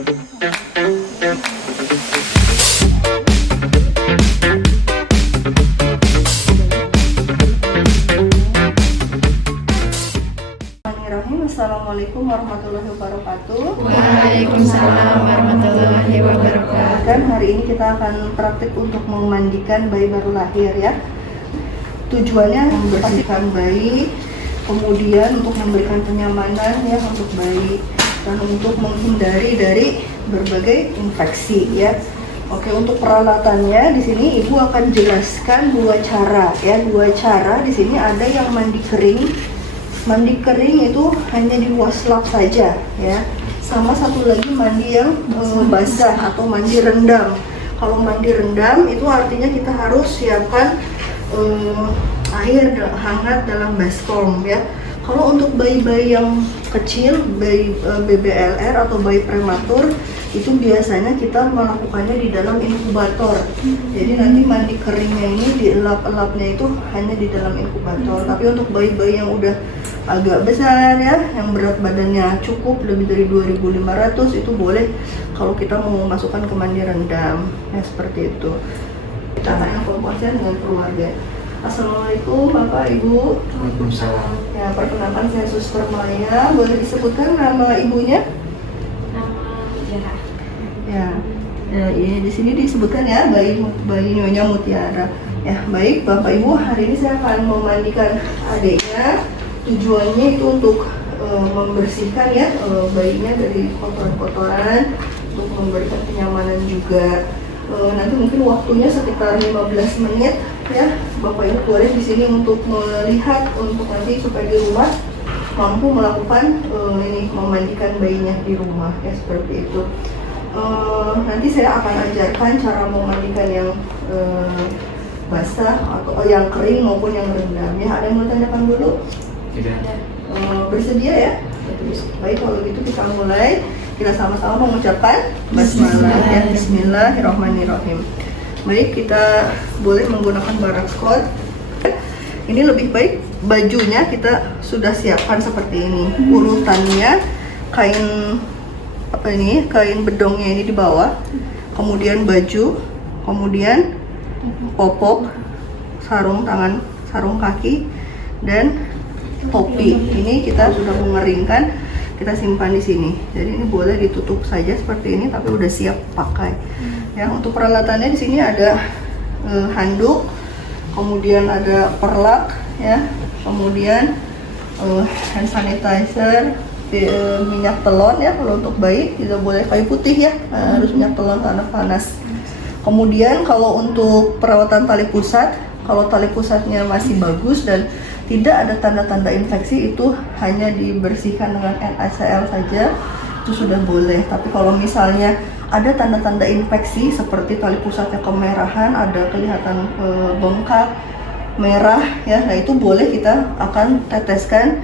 Assalamualaikum warahmatullahi wabarakatuh. Waalaikumsalam warahmatullahi wabarakatuh. Dan hari ini kita akan praktik untuk memandikan bayi baru lahir ya. Tujuannya membersihkan bayi, kemudian untuk memberikan kenyamanan ya untuk bayi dan untuk menghindari dari berbagai infeksi ya. Oke, untuk peralatannya di sini Ibu akan jelaskan dua cara ya. Dua cara di sini ada yang mandi kering. Mandi kering itu hanya di waslap saja ya. Sama satu lagi mandi yang basah atau mandi rendam. Kalau mandi rendam itu artinya kita harus siapkan air hangat dalam baskom ya. Kalau untuk bayi-bayi yang kecil, bayi BBLR atau bayi prematur, itu biasanya kita melakukannya di dalam inkubator. Jadi nanti mandi keringnya ini dielap-elapnya itu hanya di dalam inkubator. Tapi untuk bayi-bayi yang udah agak besar ya, yang berat badannya cukup lebih dari 2.500 itu boleh kalau kita mau masukkan ke mandi rendam ya, seperti itu. Kita akan konsultasi dengan keluarga. Assalamualaikum Bapak Ibu. Waalaikumsalam. Ya, perkenalkan saya Suster Maya. Boleh disebutkan nama ibunya? Nama Mutiara. Ya, ini di sini disebutkan ya bayi Nyonya Mutiara. Ya, baik Bapak Ibu, hari ini saya akan memandikan adiknya. Tujuannya itu untuk membersihkan ya bayinya dari kotoran-kotoran, untuk memberikan kenyamanan juga. Nanti mungkin waktunya sekitar 15 menit ya. Bapak Ibu boleh di sini untuk melihat untuk nanti supaya di rumah mampu melakukan memandikan bayinya di rumah ya, seperti itu. Nanti saya akan ajarkan cara memandikan yang basah atau yang kering maupun yang rendam ya. Ada yang mau tanyakan dulu? Tidak. Bersedia ya? Baik, kalau gitu kita mulai. Kita sama-sama mengucapkan basmalah ya. Bismillahirrahmanirrahim. Baik, kita boleh menggunakan barang code. Ini lebih baik bajunya kita sudah siapkan seperti ini. Urutannya kain kain bedongnya ini di bawah. Kemudian baju, kemudian popok, sarung tangan, sarung kaki, dan topi. Ini kita sudah mengeringkan, kita simpan di sini. Jadi ini boleh ditutup saja seperti ini, tapi udah siap pakai. Ya, untuk peralatannya di sini ada handuk, kemudian ada perlak, ya, kemudian hand sanitizer, minyak telon ya. Kalau untuk bayi tidak boleh kayu putih ya, harus minyak telon karena panas. Kemudian kalau untuk perawatan tali pusat, kalau tali pusatnya masih bagus dan tidak ada tanda-tanda infeksi, itu hanya dibersihkan dengan NaCl saja, itu sudah boleh. Tapi kalau misalnya ada tanda-tanda infeksi seperti tali pusatnya kemerahan, ada kelihatan bengkak, merah ya, nah itu boleh kita akan teteskan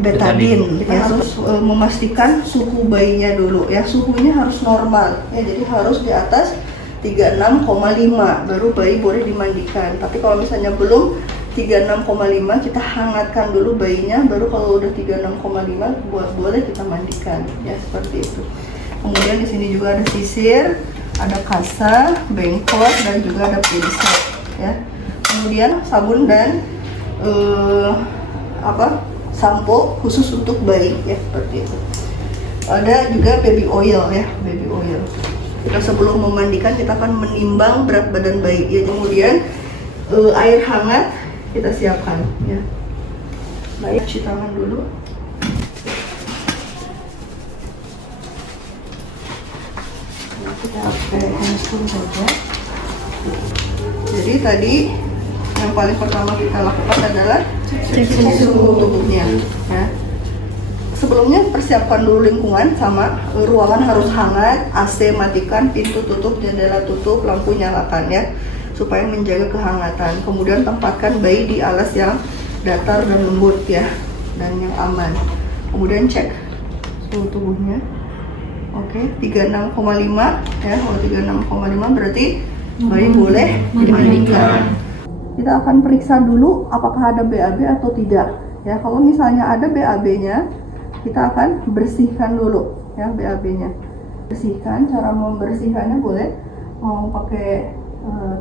betadine. Kita harus memastikan suhu bayinya dulu ya, suhunya harus normal ya, jadi harus di atas 36,5 baru bayi boleh dimandikan. Tapi kalau misalnya belum 36,5, kita hangatkan dulu bayinya, baru kalau udah 36,5 boleh kita mandikan ya, seperti itu. Kemudian di sini juga ada sisir, ada kasa, bengkok, dan juga ada pinset ya. Kemudian sabun dan sampo khusus untuk bayi ya, seperti itu. Ada juga baby oil ya, baby oil. Kita sebelum memandikan kita akan menimbang berat badan bayi ya. Kemudian air hangat kita siapkan ya. Baik, cuci tangan dulu. Nah, kita pakai handscoon saja. Jadi tadi yang paling pertama kita lakukan adalah cek suhu tubuhnya ya. Sebelumnya persiapkan dulu lingkungan, sama ruangan harus hangat, AC matikan, pintu tutup, jendela tutup, lampu nyalakan ya, supaya menjaga kehangatan. Kemudian tempatkan bayi di alas yang datar dan lembut ya, dan yang aman. Kemudian cek suhu tubuhnya. Oke, 36,5 ya. Kalau 36,5 berarti bayi boleh dimandikan. Kita akan periksa dulu apakah ada BAB atau tidak ya. Kalau misalnya ada BAB-nya, kita akan bersihkan dulu ya BAB-nya. Bersihkan, cara membersihkannya boleh mau pakai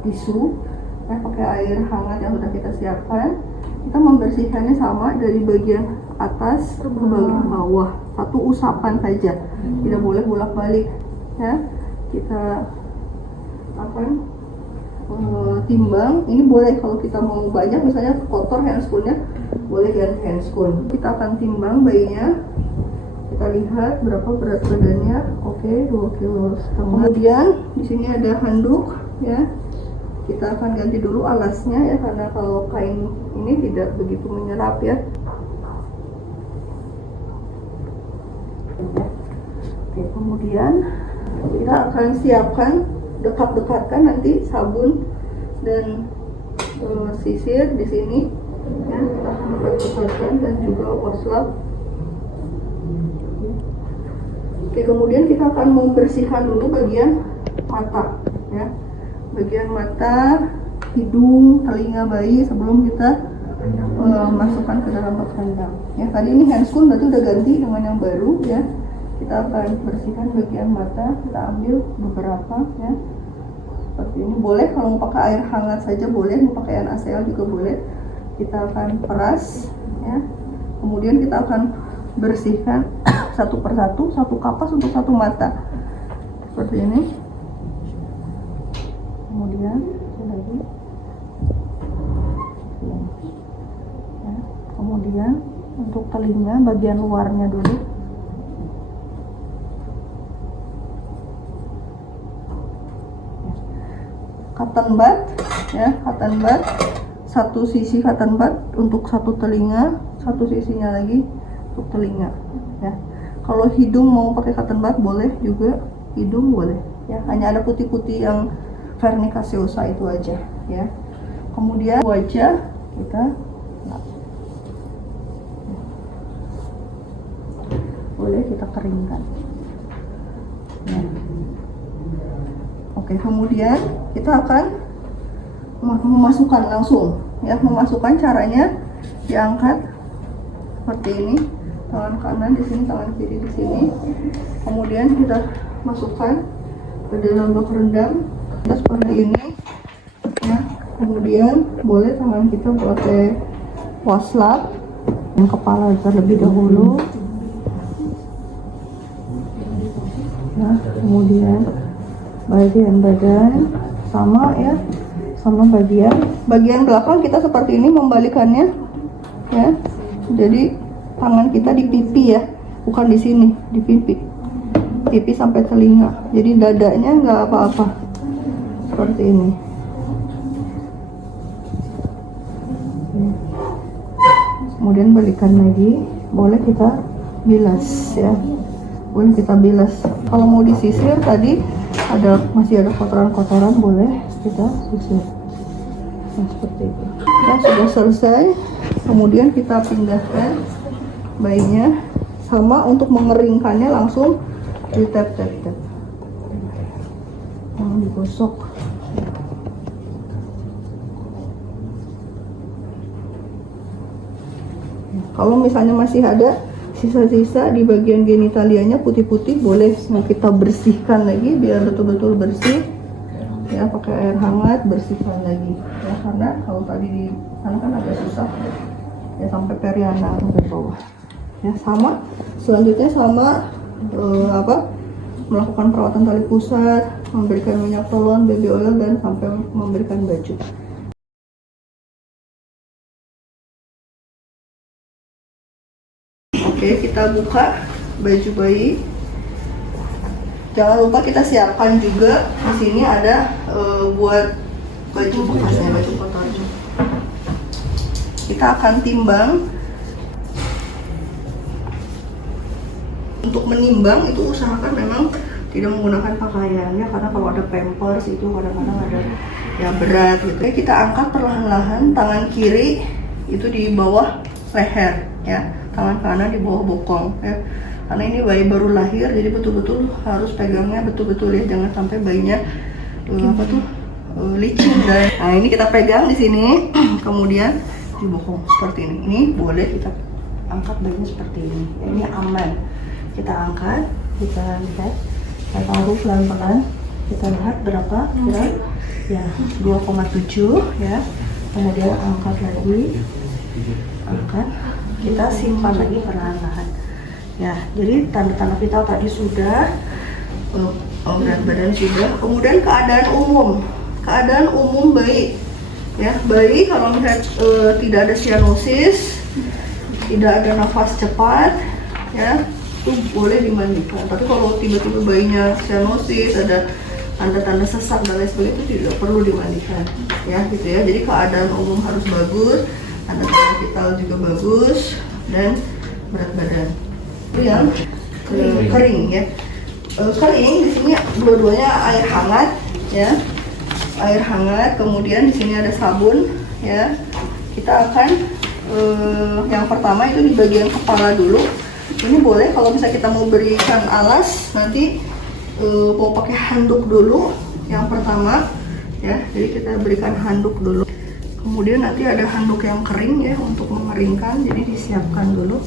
tisu, pakai air hangat yang sudah kita siapkan. Kita membersihkannya sama dari bagian atas ke bagian bawah, satu usapan saja, tidak boleh bolak-balik ya. Kita akan timbang. Ini boleh kalau kita mau banyak, misalnya kotor handscoonnya, boleh ganti handscoon. Kita akan timbang bayinya, kita lihat berapa berat badannya. Oke, 2,5 kg. Kemudian di sini ada handuk ya, kita akan ganti dulu alasnya ya, karena kalau kain ini tidak begitu menyerap ya. Oke, kemudian kita akan siapkan, dekat-dekatkan nanti sabun dan sisir di sini ya, kita akan dekat-dekatkan, dan juga waslap. Oke, kemudian kita akan membersihkan dulu bagian mata ya, bagian mata, hidung, telinga bayi sebelum kita masukkan ke dalam bak rendang ya. Tadi ini handscoon berarti udah ganti dengan yang baru ya. Kita akan bersihkan bagian mata, kita ambil beberapa ya, seperti ini. Boleh kalau mau pakai air hangat saja boleh, mau pakai air ACL juga boleh. Kita akan peras ya, kemudian kita akan bersihkan satu persatu, satu kapas untuk satu mata seperti ini. Kemudian lagi ya. Kemudian untuk telinga bagian luarnya dulu. Cotton bud ya, cotton bud, satu sisi cotton bud untuk satu telinga, satu sisinya lagi untuk telinga ya. Kalau hidung mau pakai cotton bud boleh juga, hidung boleh ya, hanya ada putih-putih yang vernica caseosa itu aja ya. Kemudian wajah kita boleh kita keringkan ya. Oke, kemudian kita akan memasukkan langsung ya. Memasukkan caranya diangkat seperti ini, tangan kanan di sini, tangan kiri di sini. Kemudian kita masukkan ke dalam bak rendang seperti ini ya. Kemudian boleh tangan kita pakai waslap yang kepala terlebih dahulu ya. Kemudian bagian badan sama ya, sama bagian belakang kita seperti ini membalikannya ya. Jadi tangan kita di pipi ya, bukan di sini, di pipi sampai telinga. Jadi dadanya nggak apa-apa seperti ini. Kemudian balikan lagi, boleh kita bilas ya, boleh kita bilas. Kalau mau disisir tadi masih ada kotoran-kotoran, boleh kita sisir nah, seperti itu ya. Sudah selesai, kemudian kita pindahkan bayinya. Sama untuk mengeringkannya langsung di tap, jangan digosok. Kalau misalnya masih ada sisa-sisa di bagian genitalianya putih-putih, boleh mau kita bersihkan lagi biar betul-betul bersih ya, pakai air hangat, bersihkan lagi ya, karena kalau tadi di sana kan agak susah ya, sampai periana sampai bawah ya. Sama selanjutnya sama melakukan perawatan tali pusat, memberikan minyak telon, baby oil, dan sampai memberikan baju. Oke, kita buka baju bayi. Jangan lupa kita siapkan juga di sini ada buat baju bekasnya, baju kotornya. Kita akan timbang. Untuk menimbang itu usahakan memang tidak menggunakan pakaian ya, karena kalau ada pampers itu kadang-kadang ada yang berat gitu. Kita angkat perlahan-lahan, tangan kiri itu di bawah leher ya, tangan kanan di bawah bokong ya. Karena ini bayi baru lahir, jadi betul-betul harus pegangnya betul-betul ya, jangan sampai bayinya licin. Dan nah, ini kita pegang di sini, kemudian di bokong seperti ini. Ini boleh kita angkat bayinya seperti ini. Ini aman. Kita angkat, kita lihat Kita taruh pelan-pelan. Kita lihat berapa kira? Ya, 2,7 ya. Kemudian angkat lagi. Angkat. Kita simpan lagi perlahan-lahan. Ya, jadi tanda-tanda vital tadi sudah, berat badan sudah. Kemudian keadaan umum bayi. Ya, bayi kalau misalnya tidak ada sianosis, tidak ada nafas cepat, ya, itu boleh dimandikan. Tapi kalau tiba-tiba bayinya sianosis, ada tanda-tanda sesak dan lain sebagainya, itu tidak perlu dimandikan, ya, gitu ya. Jadi keadaan umum harus bagus, tanda-tanda vital juga bagus, dan berat badan. Itu yang kering, ya. Kering di sini dua-duanya air hangat, ya, air hangat. Kemudian di sini ada sabun, ya. Kita akan yang pertama itu di bagian kepala dulu. Ini boleh kalau misalnya kita mau berikan alas, nanti mau pakai handuk dulu yang pertama, ya. Jadi kita berikan handuk dulu. Kemudian nanti ada handuk yang kering, ya, untuk mengeringkan. Jadi disiapkan dulu.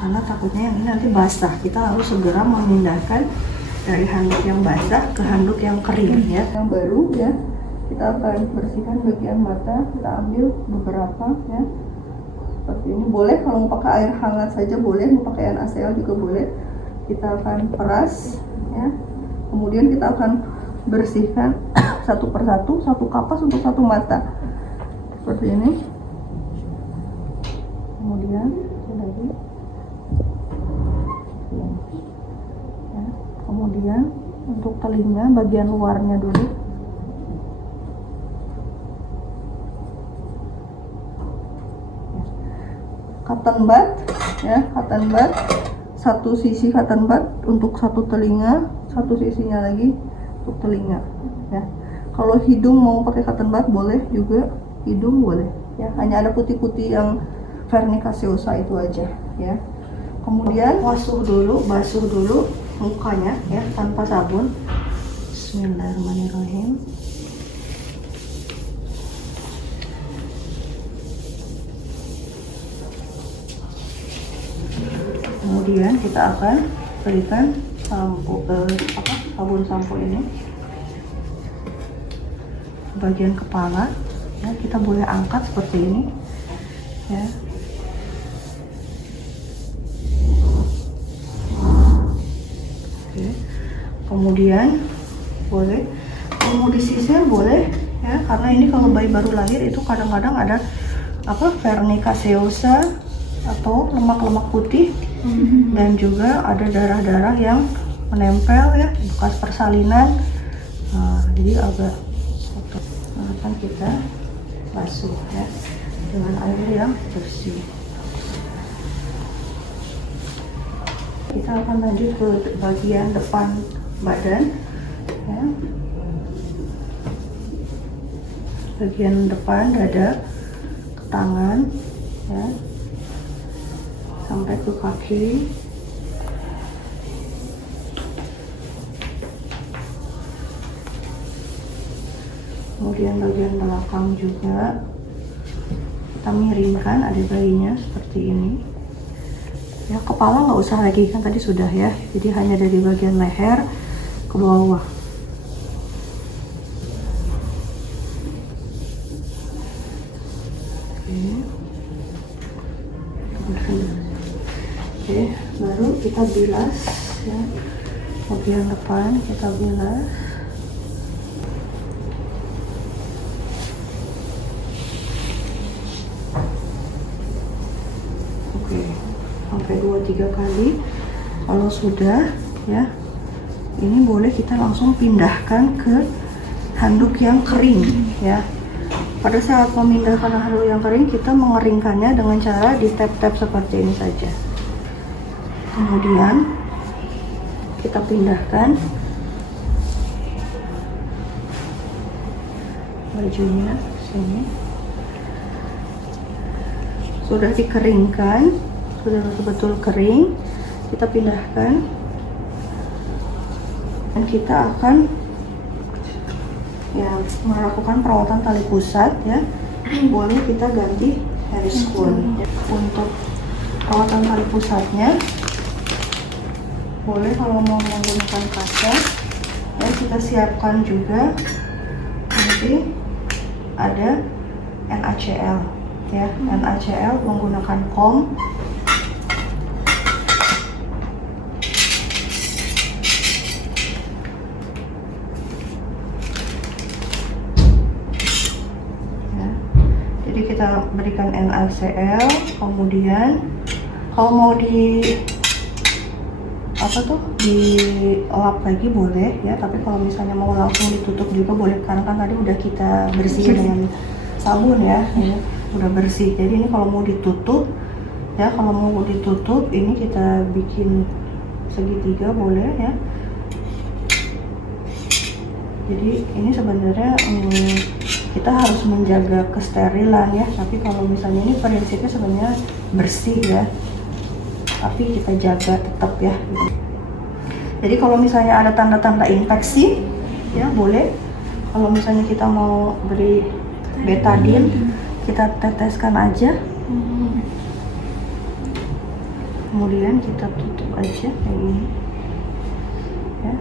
Karena takutnya yang ini nanti basah. Kita harus segera memindahkan dari handuk yang basah ke handuk yang kering, ya. Yang baru, ya. Kita akan bersihkan bagian mata. Kita ambil beberapa, ya. Seperti ini. Boleh kalau mau pakai air hangat saja boleh, mau pakai air ACL juga boleh. Kita akan peras, ya. Kemudian kita akan bersihkan satu persatu, satu kapas untuk satu mata. Seperti ini. Kemudian lagi. Ya. Kemudian untuk telinga bagian luarnya dulu. Cotton bud, ya, cotton bud, satu sisi cotton bud untuk satu telinga, satu sisinya lagi untuk telinga, ya. Kalau hidung mau pakai cotton bud boleh juga, hidung boleh, ya. Hanya ada putih-putih yang vernica seosa itu aja, ya. Kemudian basuh dulu mukanya, ya, tanpa sabun. Bismillahirrahmanirrahim. Kemudian kita akan berikan sabun sampo ini bagian kepala, ya. Kita boleh angkat seperti ini, ya. Oke. Kemudian boleh mau disisir boleh, ya, karena ini kalau bayi baru lahir itu kadang-kadang ada vernica seosa atau lemak-lemak putih, dan juga ada darah-darah yang menempel, ya, bekas persalinan. Jadi agak akan kita basuh, ya, dengan air yang bersih. Kita akan lanjut ke bagian depan badan, ya. Bagian depan dada, ke tangan, ya, sampai ke kaki. Kemudian bagian belakang juga kita miringkan, ada bayinya seperti ini, ya. Kepala nggak usah lagi, kan tadi sudah, ya. Jadi hanya dari bagian leher ke bawah. Oke, baru kita bilas, ya, bagian depan kita bilas. Oke, sampai 2-3 kali. Kalau sudah, ya, ini boleh kita langsung pindahkan ke handuk yang kering, ya. Pada saat memindahkan handuk yang kering, kita mengeringkannya dengan cara di tap-tap seperti ini saja. Kemudian kita pindahkan bajunya sini. Sudah dikeringkan, sudah betul-betul kering, kita pindahkan, dan kita akan, ya, melakukan perawatan tali pusat, ya. Boleh kita ganti Harris Coon. Untuk perawatan tali pusatnya, boleh kalau mau menggunakan kaca. Ya, kita siapkan juga nanti ada NaCl ya, NaCl menggunakan kom. Ya, jadi kita berikan NaCl, kemudian kalau mau dilap lagi boleh ya, tapi kalau misalnya mau langsung ditutup juga boleh, karena kan tadi udah kita bersihin dengan sabun ya, ini udah bersih. Jadi ini kalau mau ditutup ya, kalau mau ditutup ini kita bikin segitiga boleh ya. Jadi ini sebenarnya kita harus menjaga kesterilan ya, tapi kalau misalnya ini prinsipnya sebenarnya bersih ya, tapi kita jaga tetap ya gitu. Jadi kalau misalnya ada tanda-tanda infeksi ya boleh, kalau misalnya kita mau beri betadine kita teteskan aja, kemudian kita tutup aja kayak gini ya.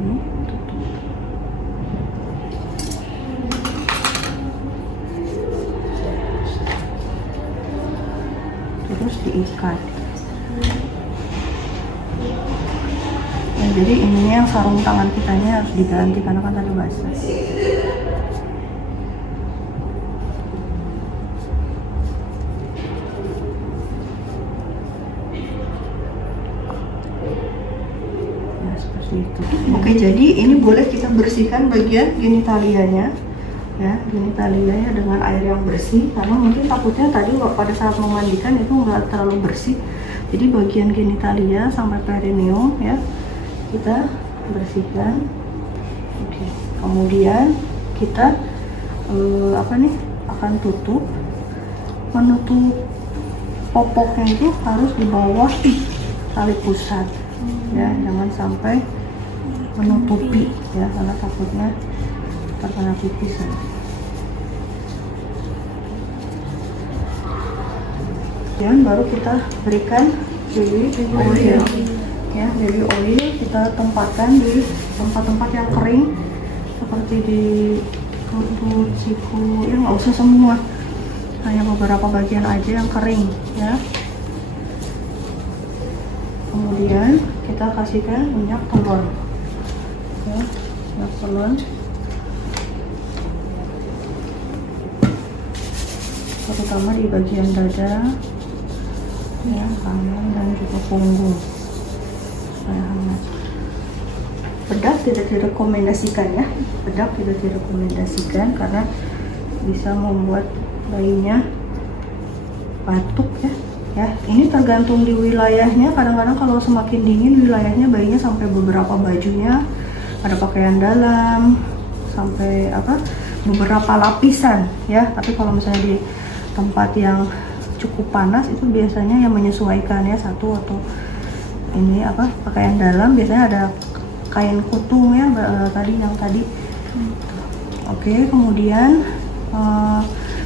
Ini tutup. Terus diikat. Nah, jadi ini yang sarung tangan kitanya harus diganti karena kan tadi basah. Nah, seperti itu. Oke, jadi ini boleh kita bersihkan bagian genitalianya. Ya, genitalianya dengan air yang bersih, karena mungkin takutnya tadi pada saat memandikan itu nggak terlalu bersih. Jadi bagian genitalia sampai perineum ya kita bersihkan. Oke, kemudian kita akan menutup popoknya itu harus di bawah tali pusat ya, jangan sampai menutupi ya, karena takutnya terkena pipis. Dan baru kita berikan baby oil ya, baby oil kita tempatkan di tempat-tempat yang kering seperti di lutut, siku ya, nggak usah semua, hanya beberapa bagian aja yang kering ya. Kemudian kita kasihkan minyak telur ya, minyak telur terutama di bagian dada ya, kanan dan juga punggung supaya hangat. Bedak tidak direkomendasikan ya, bedak tidak direkomendasikan karena bisa membuat bayinya batuk ya. Ya, ini tergantung di wilayahnya. Kadang-kadang kalau semakin dingin wilayahnya bayinya sampai beberapa bajunya ada pakaian dalam sampai beberapa lapisan ya. Tapi kalau misalnya di tempat yang cukup panas itu biasanya yang menyesuaikan ya, satu atau ini pakaian dalam biasanya ada kain kutung ya, tadi. Oke, kemudian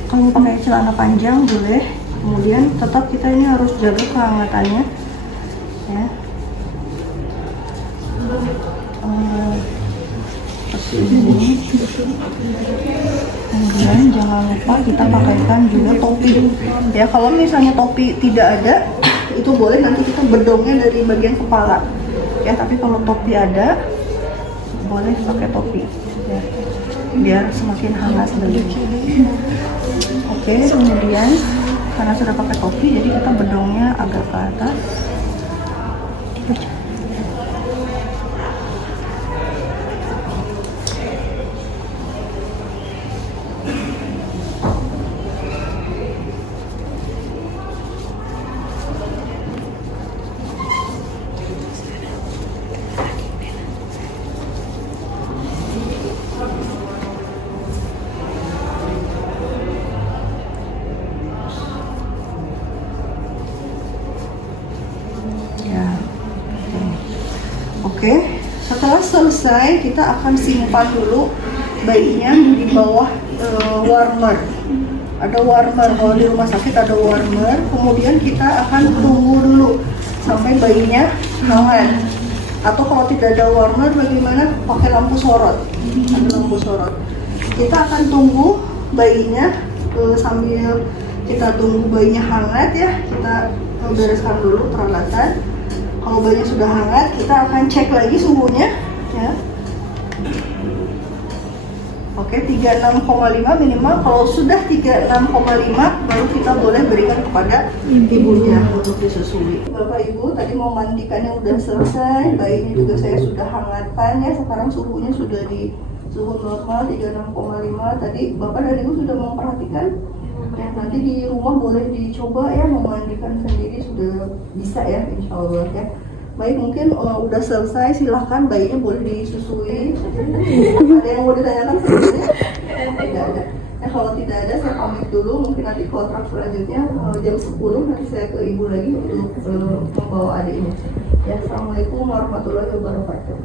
kalau pakai celana panjang boleh. Kemudian tetap kita ini harus jaga kehangatannya ya. Seperti ini. Kemudian jangan lupa kita pakaikan juga topi ya. Kalau misalnya topi tidak ada itu boleh nanti kita bedongnya dari bagian kepala ya, tapi kalau topi ada boleh pakai topi ya, biar semakin hangat bayinya. Oke, kemudian karena sudah pakai topi jadi kita bedongnya agak ke atas. Oke, setelah selesai kita akan simpan dulu bayinya di bawah warmer ada warmer. Kalau di rumah sakit ada warmer, kemudian kita akan tunggu dulu sampai bayinya hangat. Atau kalau tidak ada warmer, bagaimana? Pakai lampu sorot. Ada lampu sorot. Kita akan tunggu bayinya sambil kita tunggu bayinya hangat ya. Kita bereskan dulu peralatan. Kalau bayinya sudah hangat, kita akan cek lagi suhunya ya. Oke, 36,5 minimal. Kalau sudah 36,5 baru kita boleh berikan kepada ibunya untuk disusui. Bapak Ibu tadi mau mandikannya udah selesai, bayinya juga saya sudah hangatkan ya. Sekarang suhunya sudah di suhu normal 36,5. Tadi Bapak dan Ibu sudah memperhatikan. Ya, nanti di rumah boleh dicoba ya memandikan sendiri, sudah bisa ya insya Allah ya. Baik, mungkin udah selesai, silahkan bayinya boleh disusui. Ada yang mau ditanyakan sebelumnya? Tidak ada. Ya, kalau tidak ada saya pamit dulu, mungkin nanti kontrak selanjutnya jam 10 nanti saya ke ibu lagi untuk membawa adiknya. Ya, assalamualaikum warahmatullahi wabarakatuh.